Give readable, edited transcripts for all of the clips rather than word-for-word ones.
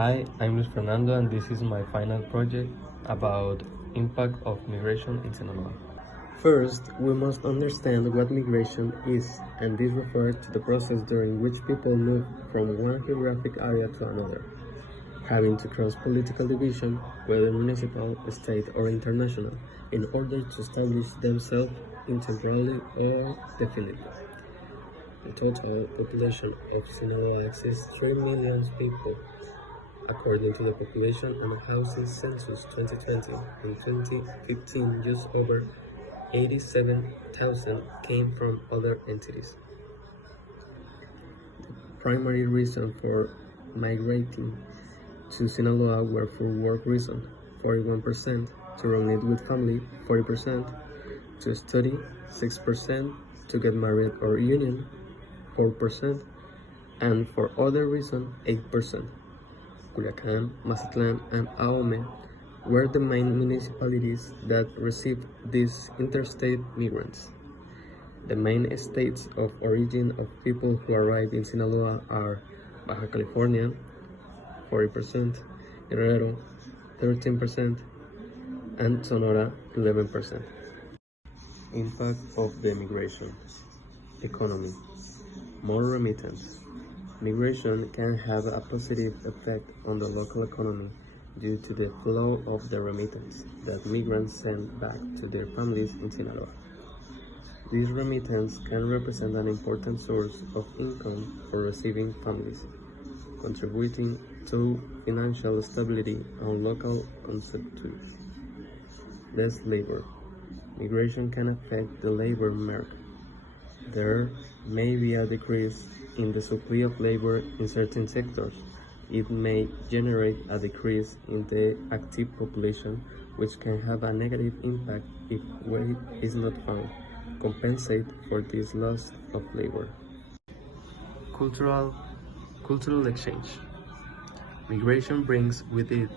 Hi, I'm Luis Fernando and this is my final project about impact of migration in Sinaloa. First, we must understand what migration is, and this refers to the process during which people move from one geographic area to another, having to cross political division, whether municipal, state, or international, in order to establish themselves temporarily or definitely. The total population of Sinaloa exceeds 3 million people. According to the Population and Housing Census 2020, in 2015 just over 87,000 came from other entities. The primary reason for migrating to Sinaloa were for work reasons, 41%, to reunite with family, 40%, to study, 6%, to get married or union, 4%, and for other reasons, 8%. Culiacán, Mazatlán, and Ahome were the main municipalities that received these interstate migrants. The main states of origin of people who arrive in Sinaloa are Baja California, 40%, Guerrero, 13%, and Sonora, 11%. Impact of the migration. Economy. More remittance. Migration can have a positive effect on the local economy due to the flow of the remittance that migrants send back to their families in Sinaloa. This remittance can represent an important source of income for receiving families, contributing to financial stability and local consumption. Less labor. Migration can affect the labor market. There may be a decrease in the supply of labor in certain sectors. It may generate a decrease in the active population, which can have a negative impact if work is not found. Compensate for this loss of labor. Cultural exchange. Migration brings with it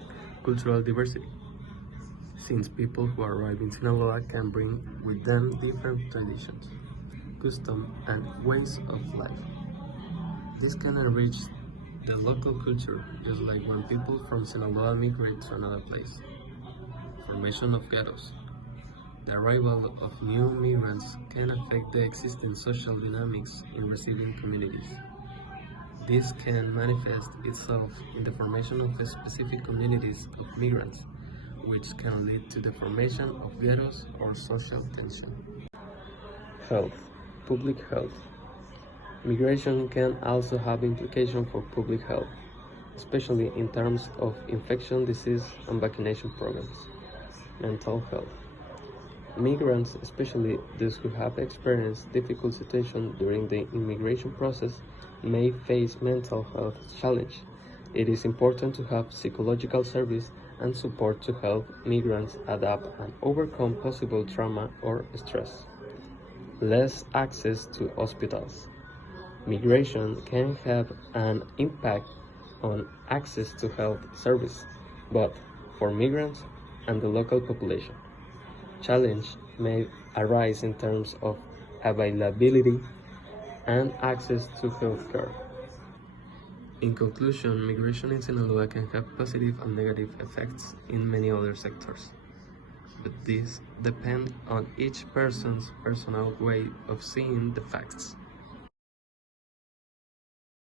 cultural diversity, since people who arrive in Sinaloa can bring with them different traditions, customs, and ways of life. This can enrich the local culture, just like when people from Sinaloa migrate to another place. Formation of ghettos. The arrival of new migrants can affect the existing social dynamics in receiving communities. This can manifest itself in the formation of specific communities of migrants, which can lead to the formation of ghettos or social tension. Health. Public health. Migration can also have implications for public health, especially in terms of infection disease and vaccination programs. Mental health. Migrants, especially those who have experienced difficult situations during the immigration process, may face mental health challenges. It is important to have psychological service and support to help migrants adapt and overcome possible trauma or stress. Less access to hospitals. Migration can have an impact on access to health service, both for migrants and the local population. Challenge may arise in terms of availability and access to health care. In conclusion, migration in Sinaloa can have positive and negative effects in many other sectors, but these depend on each person's personal way of seeing the facts.